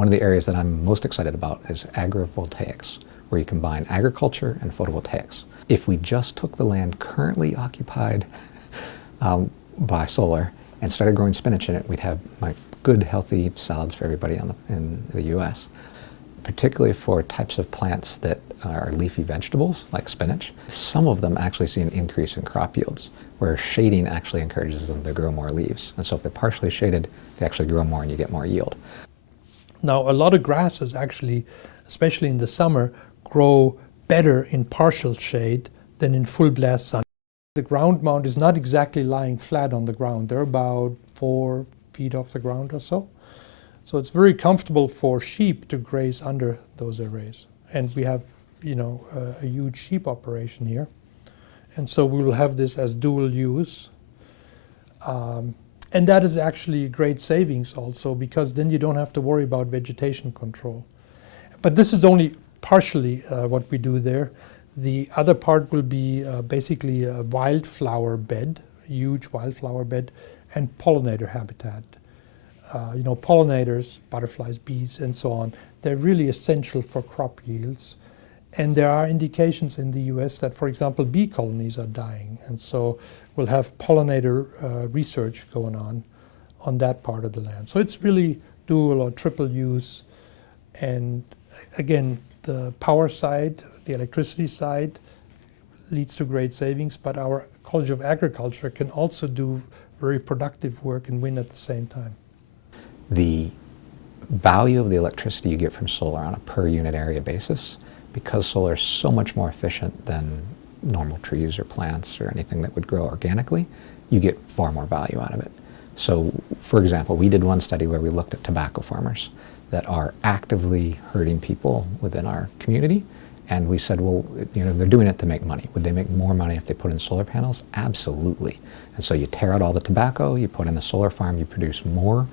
One of the areas that I'm most excited about is Voltaics, where you combine agriculture and photovoltaics. If we just took the land currently occupied by solar and started growing spinach in it, we'd have good, healthy salads for everybody in the U.S., particularly for types of plants that are leafy vegetables, like spinach. Some of them actually see an increase in crop yields, where shading actually encourages them to grow more leaves. And so if they're partially shaded, they actually grow more and you get more yield. Now, a lot of grasses actually, especially in the summer, grow better in partial shade than in full blast sun. The ground mount is not exactly lying flat on the ground. They're about 4 feet off the ground or so. So it's very comfortable for sheep to graze under those arrays. And we have, a huge sheep operation here. And so we will have this as dual use. And that is actually great savings also, because then you don't have to worry about vegetation control. But this is only partially what we do there. The other part will be basically a wildflower bed, huge wildflower bed, and pollinator habitat. Pollinators, butterflies, bees, and so on, they're really essential for crop yields. And there are indications in the US that, for example, bee colonies are dying. And so we'll have pollinator research going on that part of the land. So it's really dual or triple use. And again, the power side, the electricity side leads to great savings, but our College of Agriculture can also do very productive work and win at the same time. The value of the electricity you get from solar on a per unit area basis, because solar is so much more efficient than normal trees or plants or anything that would grow organically, you get far more value out of it. So, for example, we did one study where we looked at tobacco farmers that are actively hurting people within our community, and we said, well, they're doing it to make money. Would they make more money if they put in solar panels? Absolutely. And so you tear out all the tobacco, you put in a solar farm, you produce more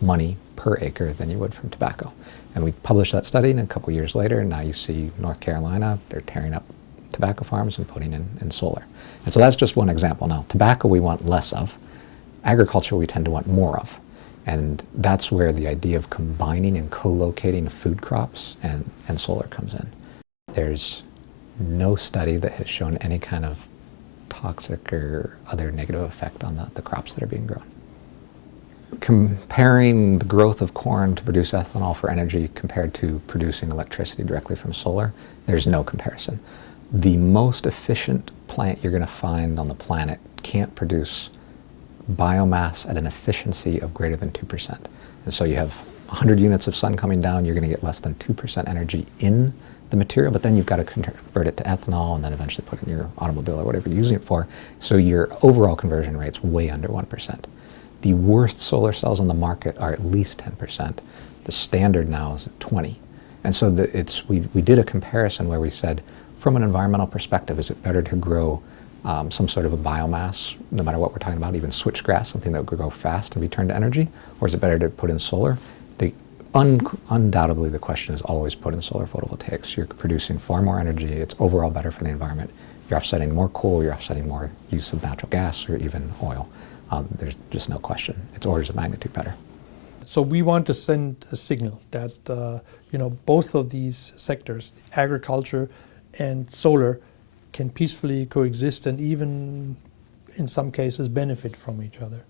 money per acre than you would from tobacco. And we published that study, and a couple years later, now you see North Carolina, they're tearing up tobacco farms and putting in solar. And so that's just one example. Now, tobacco we want less of. Agriculture we tend to want more of. And that's where the idea of combining and co-locating food crops and solar comes in. There's no study that has shown any kind of toxic or other negative effect on the crops that are being grown. Comparing the growth of corn to produce ethanol for energy compared to producing electricity directly from solar, there's no comparison. The most efficient plant you're going to find on the planet can't produce biomass at an efficiency of greater than 2%. And so you have 100 units of sun coming down, you're going to get less than 2% energy in the material, but then you've got to convert it to ethanol and then eventually put it in your automobile or whatever you're using it for. So your overall conversion rate's way under 1%. The worst solar cells on the market are at least 10%. The standard now is at 20. And so we did a comparison where we said, from an environmental perspective, is it better to grow some sort of a biomass, no matter what we're talking about, even switchgrass, something that would grow fast and be turned to energy, or is it better to put in solar? Undoubtedly, the question is always put in solar photovoltaics. You're producing far more energy, it's overall better for the environment. You're offsetting more coal, you're offsetting more use of natural gas or even oil. There's just no question. It's orders of magnitude better. So we want to send a signal that both of these sectors, agriculture and solar, can peacefully coexist and even in some cases benefit from each other.